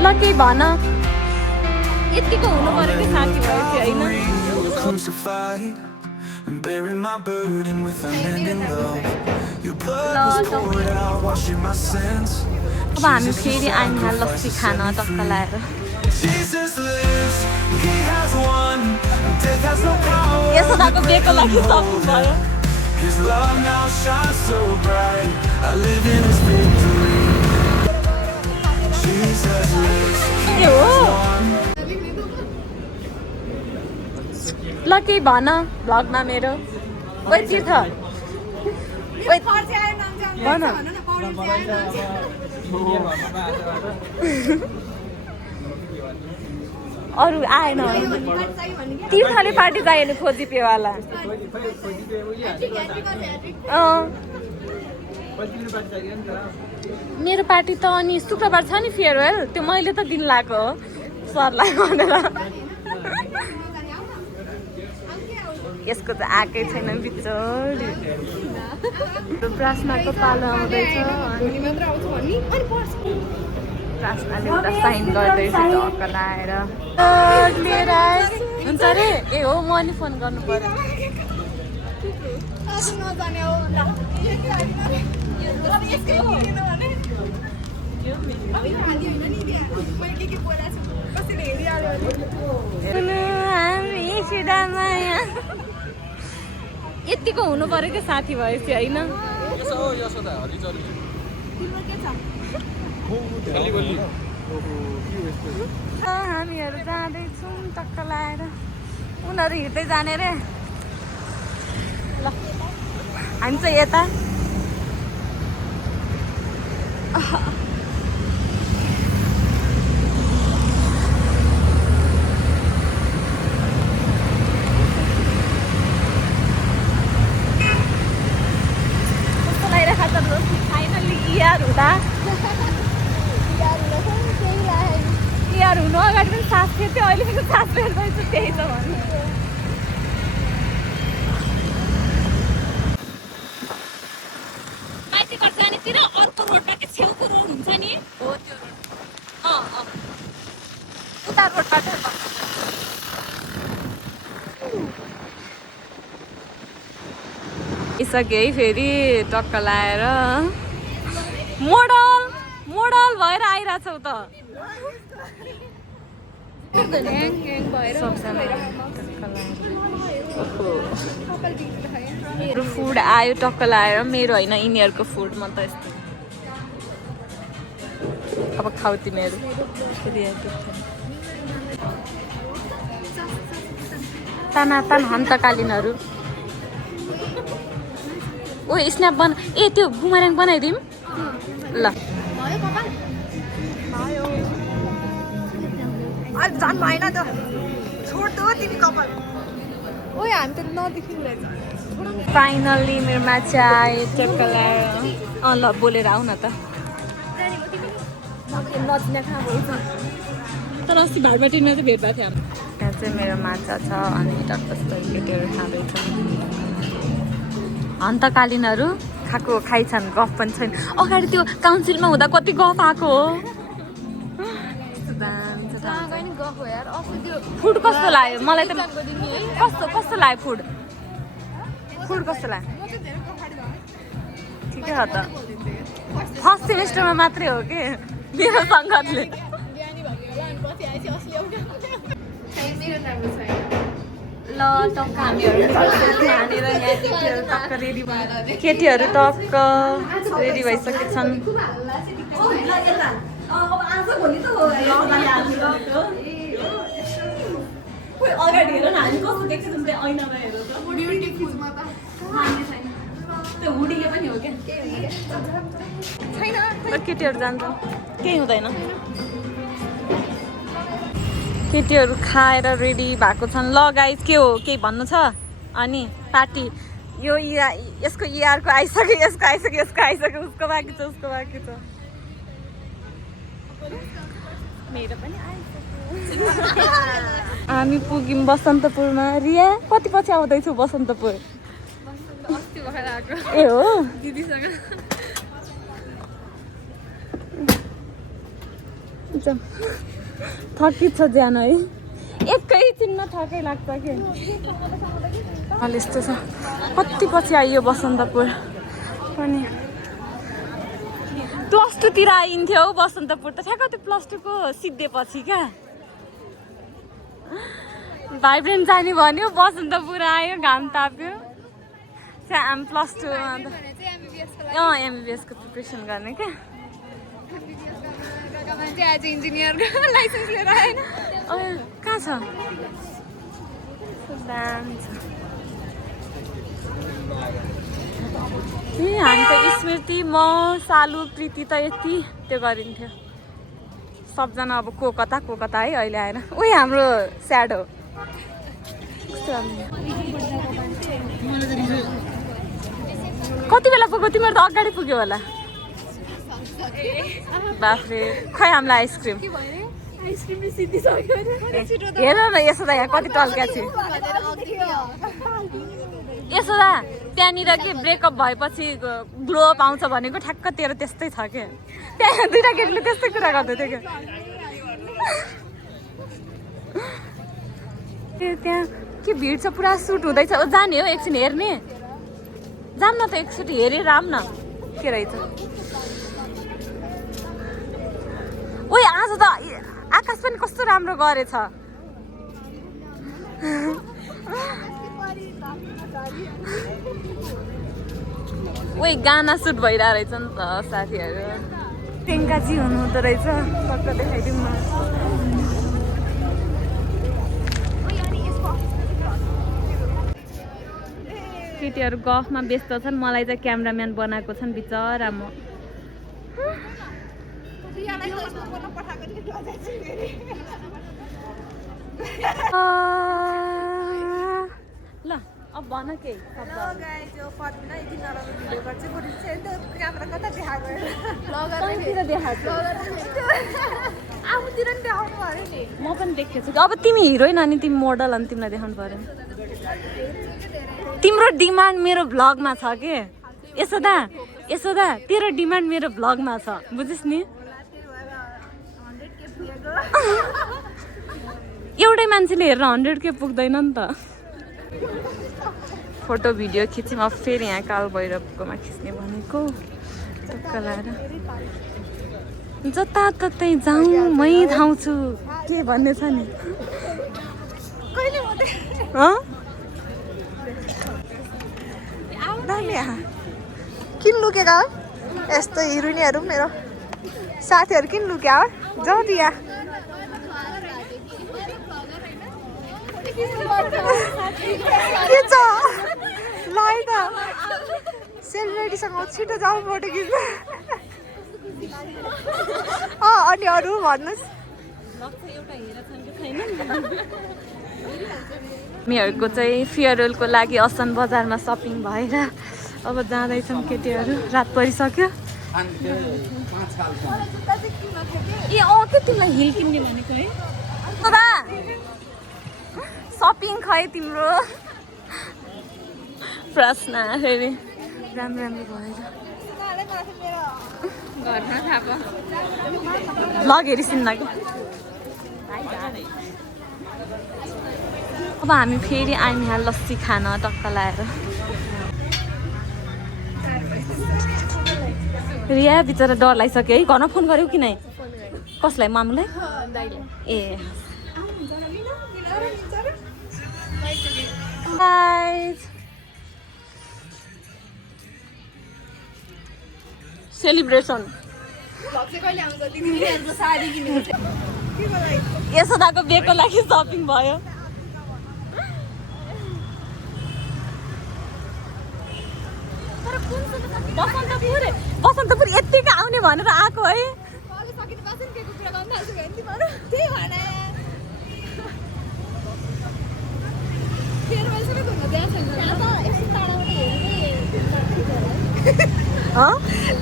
ल केही भन यतिको हुनु पर्यो कि साथी भयो होइन And bearing my burden with unending love. Your blood was poured out, washing my sins. अब हामी फेरि आइमा लस्सी खान टक्क लाएर Jesus lives, He has won. Death has no power. यसोदाको बेको लागि सक्नु भयो His love now shines so bright. I live in His victory. Jesus lives, He ए हो has won. ल केही भन भ्लगमा मेरो ओइ तीर्थ ओइ भन अरू आएन तीर्थले पार्टी चाहियो नि खोजी पेवाला मेरो पार्टी त अनि शुक्रबार छ नि फेयरवेल त्यो मैले त दिन लगाएको हो सरलाई भनेर यसको त आएकै छैन बिचोडी प्रार्थनाको पालो आउँदैछ प्रार्थनाले एउटा साइन गर्दैछ ढक्क लाएर लिएर हुन्छ अरे ए हो म नि फोन गर्नु पर्यो यतिको हुनु पर्यो कि साथी भएपछि होइन हामीहरू जाँदैछौँ टक्क लाएर उनीहरू हिँड्दै जाने रे ल हामी चाहिँ यता यार हुनु अगाडि पनि सास फेर्थ्यो अहिले पनि सास फेर्दैछु त्यही त भन्नु माथि खर्सानीतिर अर्को रोडबाट छेउको रोड हुन्छ नि हो त्यो रोड उता रोडबाट आइसक्यो है फेरि टक्क लाएर मोडल भएर आइरहेछौ त मेरो फुड आयो टक्क लाएर मेरो होइन यिनीहरूको फुड म त यस्तो अब खाऊ तिमीहरू तानातान हन्तकालीनहरू ओ स्न्याप बना ए त्यो बुमराङ बनाइदिउँ ल जान भएन त छोड दो तिमी कपाल ओए हामी त नदेखिनु रहेछ फाइनल्ली मेरो माछा आयो टक्क लाएर ल बोलेर आऊ न त तर अस्ति भाडबाटीमा चाहिँ भेट भएको थियो यहाँ चाहिँ मेरो माछा छ अनि टक्क केटीहरू खाँदैछ हन्तकालीनहरू खाएको खाइछन् गफ पनि छैन अगाडि त्यो काउन्सिलमा हुँदा कति गफ आएको हो फुड कस्तो लाग्यो मलाई त कस्तो लाग्यो फुड कस्तो लाग्यो ठिकै हो त फर्स्ट सेमेस्टरमा मात्रै हो कि मेरो सङ्गतले ल टक्क हामीहरू टक्क रेडी भयो केटीहरू टक्क रेडी भइसकेछन् अगाडि हेर न हामी कस्तो देख्छौँ त्यहाँ ऐनामा हेर त्यो हुडीले पनि हो क्या छैन केटीहरू जान्छ केही हुँदैन केटीहरू खाएर रेडी भएको छन् ल गाइस के हो केही भन्नु छ अनि पार्टी यो यसको इआरको आइसक्यो यसको आइसक्यो उसको बाँकी छ मेरो पनि आइसक्यो हामी पुग्यौँ बसन्तपुरमा रिया कति पछि आउँदैछौ बसन्तपुर ए हो दिदीसँग थकी छ ज्यान है एकैछिनमा थकै लाग्छ कि अहिले यस्तो छ कति पछि आइयो बसन्तपुर पनि +2 तिर आइन्थ्यो हौ बसन्तपुर त ठ्याक्क त्यो +2 को सिद्धेपछि क्या भाइ फ्रेन्ड जाने भन्यो बसन्तपुर आयो घाम ताप्यो हामी +2 MBBS को प्रिपरेसन गर्ने क्या आज इन्जिनियरको लाइसेन्स लिएर आएन कहाँ छ हामी त स्मृति म सालु प्रीति त यति त्यो गरिन्थ्यो सबजना अब को कता है अहिले आएर उही हाम्रो स्याड हो कति बेला पुग्यो तिमीहरू त अगाडि पुग्यो होला बाफ्रे खै हामीलाई आइसक्रिम हेर न यसोदा यहाँ कति टल्क्या छु यसोदा त्यहाँनिर के ब्रेकअप भएपछि ग्लो अप आउँछ भनेको ठ्याक्क तेरो त्यस्तै छ क्या त्यहाँ दुईवटा केटीले त्यस्तै कुरा गर्दै थियो क्या त्यहाँ के भिड छ पुरा सुट हुँदैछ जाने हो एकछिन हेर्ने जाम न त एकचोटि हेरेर आऊँ न के रहेछ ओइ आज त आकाश पनि कस्तो राम्रो गरेछ ओइ गाना सुट भइरहेको रहेछ नि त साथीहरू टेङ्काजी हुनुहुँदो रहेछ टक्क देखाइदिउँ न केटीहरू गफमा व्यस्त छन् मलाई चाहिँ क्यामेराम्यान बनाएको छन् बिचरा म ल अब भन के म पनि देखेको छु अब तिमी हिरोइन अनि तिमी मोडल अनि तिमीलाई देखाउनु पर्यो तिम्रो डिमान्ड मेरो भ्लगमा छ के यसोदा तेरो डिमान्ड मेरो भ्लगमा छ बुझिस् नि एउटै मान्छेले हेरेर 100K पुग्दैन नि त फोटो भिडियो खिच्यौँ अब फेरि यहाँ काल भैरवकोमा खिच्ने भनेको टक्क लाएर जताततै जाउँ मै धाउँछु के भन्ने छ नि किन लुकेका हो यस्तो हिरोइनहरू मेरो साथीहरू किन लुक्या हो जाउँ दिया के छ ल है त सेलिब्रेटीसँग छिटो जाउँ फोटो खिच्नु अनि अरू भन्नुहोस् हामीहरूको चाहिँ फेयरवेलको लागि असन बजारमा सपिङ भएर अब जाँदैछौँ केटीहरू रात परिसक्यो ए के तिमीलाई हिल किन्ने भनेको है सपिङ खै तिम्रो प्रश्न फेरि राम्रो भएर घरमा थाहा भ्लग हेरिसिन् कि अब हामी फेरि आयौँ यहाँ लस्सी खान टक्क लाएर रिया बिचरा डर लागिसक्यो है घरमा फोन गर्यौ कि नै कसलाई मामुलाई ए सेलिब्रेसन यसोदाको बिहेको लागि सपिङ भयो बसन्तपुर यत्तिकै आउने भनेर आएको है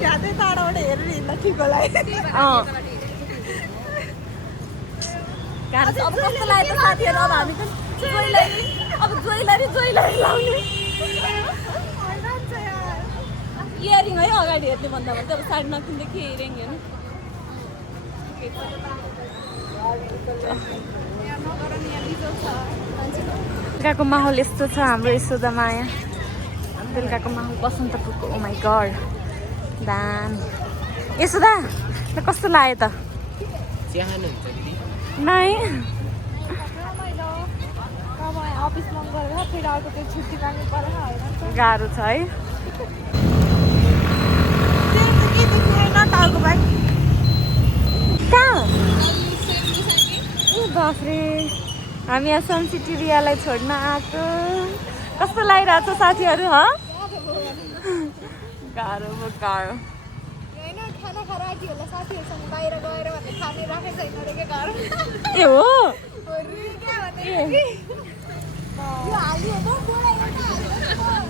टाढाबाट हेरेर हिँड्दा ठिक होला अब कस्तो लाग्यो त साथीहरू अब हामी त ज्वेलरी लाउने इयरिङ है अगाडि हेर्ने भन्दा भने अब साडी नकिन्दै के इयरिङ हेर्नु बेलुकाको माहौल यस्तो छ हाम्रो यशोदामा यहाँ बेलुकाको माहौल बसन्तपुरको ओ माई गड दामी यशोदा कस्तो लाग्यो त नाइ अफिसमा गएर फेरि अर्को त्यो छुट्टी माग्नु परेन होइन गाह्रो छ है के देख्दैन टाउको भाइ कहाँ बाफ्रे हामी यहाँ सन सिटी रियालाई छोड्न आएको कस्तो लागिरहेको छ साथीहरू ह गाह्रो गाह्रो होइन खाना खाएर आँटी होला साथीहरूसँग बाहिर गएर भने खाने राखेको छैन अरे क्या घर ए हो यो हालियो त